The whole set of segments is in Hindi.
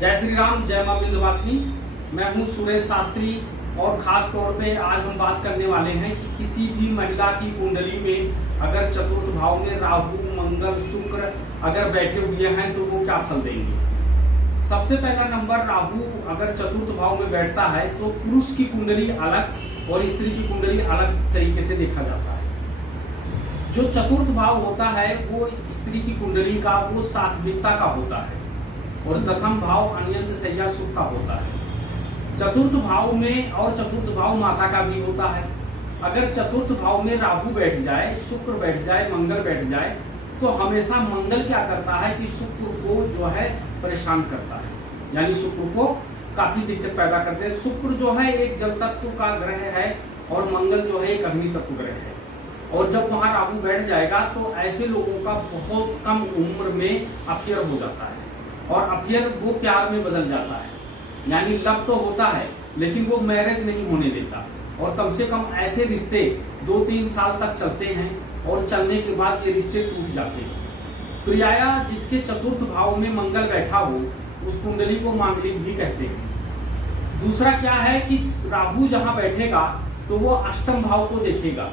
जय श्री राम, जय मां विंध्यवासिनी। मैं हूं सुरेश शास्त्री और खास तौर पे आज हम बात करने वाले हैं कि किसी भी महिला की कुंडली में अगर चतुर्थ भाव में राहु, मंगल, शुक्र अगर बैठे हुए हैं तो वो क्या फल देंगे। सबसे पहला नंबर, राहु अगर चतुर्थ भाव में बैठता है तो पुरुष की कुंडली अलग और स्त्री की कुंडली अलग तरीके से देखा जाता है। जो चतुर्थ भाव होता है वो स्त्री की कुंडली का वो सात्विकता का होता है और दशम भाव अनियंत शय्या सुख का होता है। चतुर्थ भाव में और चतुर्थ भाव माता का भी होता है। अगर चतुर्थ भाव में राहु बैठ जाए, शुक्र बैठ जाए, मंगल बैठ जाए तो हमेशा मंगल क्या करता है कि शुक्र को जो है परेशान करता है, यानी शुक्र को काफी दिक्कत पैदा करते हैं। शुक्र जो है एक जल तत्व का ग्रह है और मंगल जो है एक अग्नि तत्व ग्रह है। और जब वहां राहु बैठ जाएगा तो ऐसे लोगों का बहुत कम उम्र में अफेयर हो जाता है और अफेयर वो प्यार में बदल जाता है, यानी लव तो होता है लेकिन वो मैरिज नहीं होने देता और कम से कम ऐसे रिश्ते 2-3 साल तक चलते हैं और चलने के बाद ये रिश्ते टूट जाते हैं। प्रियाया जिसके चतुर्थ भाव में मंगल बैठा हो उस कुंडली को मांगलिक भी कहते हैं। दूसरा क्या है कि राहु जहां बैठेगा तो वो अष्टम भाव को देखेगा,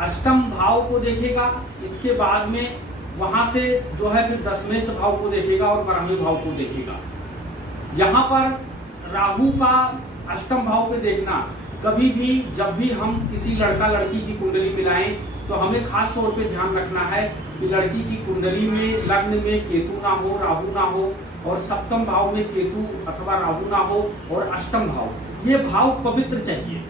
अष्टम भाव को देखेगा, इसके बाद में वहां से जो है फिर दशमेष्ठ भाव को देखेगा और बारहवें भाव को देखेगा। यहाँ पर राहु का अष्टम भाव पे देखना, कभी भी जब भी हम किसी लड़का लड़की की कुंडली मिलाएं तो हमें खास तौर पे ध्यान रखना है कि लड़की की कुंडली में लग्न में केतु ना हो, राहु ना हो और सप्तम भाव में केतु अथवा राहु ना हो और अष्टम भाव, ये भाव पवित्र चाहिए।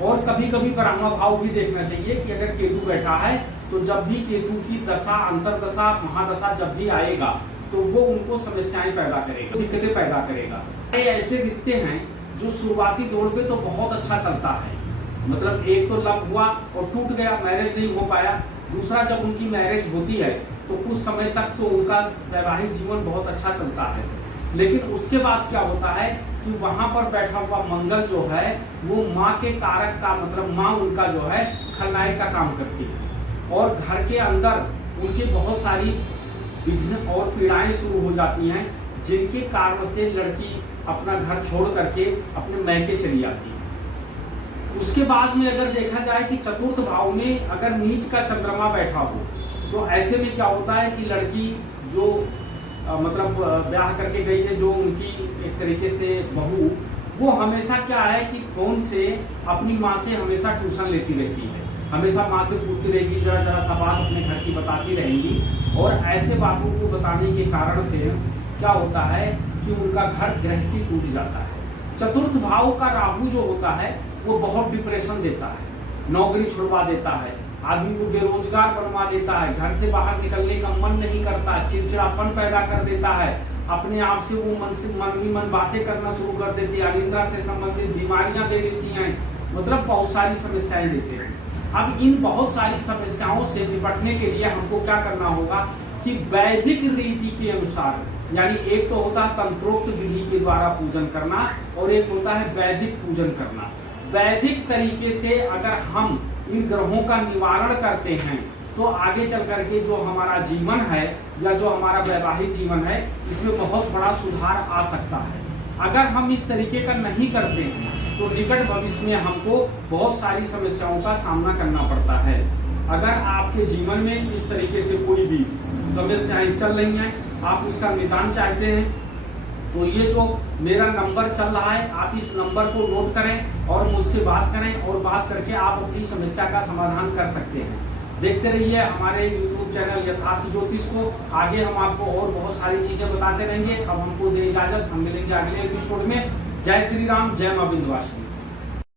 और कभी कभी बारहवां भाव भी देखना चाहिए कि अगर केतु बैठा है तो जब भी केतु की दशा, अंतरदशा, महादशा जब भी आएगा तो वो उनको समस्याएं पैदा करेगा, दिक्कतें पैदा करेगा। ये ऐसे रिश्ते हैं जो शुरुआती दौर पे तो बहुत अच्छा चलता है, मतलब एक तो लव हुआ और टूट गया, मैरिज नहीं हो पाया। दूसरा, जब उनकी मैरिज होती है तो कुछ समय तक तो उनका वैवाहिक जीवन बहुत अच्छा चलता है, लेकिन उसके बाद क्या होता है कि वहां पर बैठा हुआ मंगल जो है वो माँ के कारक का, मतलब माँ उनका जो है खलनायक का काम करती है और घर के अंदर उनकी बहुत सारी विघ्न और पीड़ाएं शुरू हो जाती हैं, जिनके कारण से लड़की अपना घर छोड़ करके अपने मैके चली जाती है। उसके बाद में अगर देखा जाए कि चतुर्थ भाव में अगर नीच का चंद्रमा बैठा हो तो ऐसे में क्या होता है कि लड़की जो मतलब ब्याह करके गई है, जो उनकी एक तरीके से बहू, वो हमेशा क्या है कि फोन से अपनी माँ से हमेशा ट्यूशन लेती रहती है, हमेशा माँ से पूछती रहेगी, जरा जरा सा बात अपने घर की बताती रहेंगी और ऐसे बातों को बताने के कारण से क्या होता है कि उनका घर गृहस्थी टूट जाता है। चतुर्थ भाव का राहु जो होता है वो बहुत डिप्रेशन देता है, नौकरी छुड़वा देता है, आदमी को बेरोजगार बनवा देता है, घर से बाहर निकलने का मन नहीं करता, चिड़चिड़ापन पैदा कर देता है, अपने आप से वो मन ही मन बातें करना शुरू कर देती है, अनिद्रा से संबंधित बीमारियां दे देती हैं, मतलब बहुत सारी समस्याएं देते हैं। अब इन बहुत सारी समस्याओं से निपटने के लिए हमको क्या करना होगा कि वैदिक रीति के अनुसार, यानी एक तो होता है तंत्रोक्त विधि के द्वारा पूजन करना और एक होता है वैदिक पूजन करना। वैदिक तरीके से अगर हम इन ग्रहों का निवारण करते हैं तो आगे चल करके जो हमारा जीवन है या जो हमारा वैवाहिक जीवन है इसमें बहुत बड़ा सुधार आ सकता है। अगर हम इस तरीके का नहीं करते हैं तो निकट भविष्य में हमको बहुत सारी समस्याओं का सामना करना पड़ता है। अगर आपके जीवन में इस तरीके से कोई भी समस्याएं चल रही हैं, आप उसका निदान चाहते हैं, तो ये जो मेरा नंबर चल रहा है आप इस नंबर को नोट करें और मुझसे बात करें और बात करके आप अपनी समस्या का समाधान कर सकते हैं। देखते रहिए हमारे YouTube चैनल यथार्थ ज्योतिष को, आगे हम आपको और बहुत सारी चीजें बताते रहेंगे। अब हमको दे इजाजत, हम मिलेंगे अगले एपिसोड में। जय श्री राम, जय मां विंध्यवासिनी।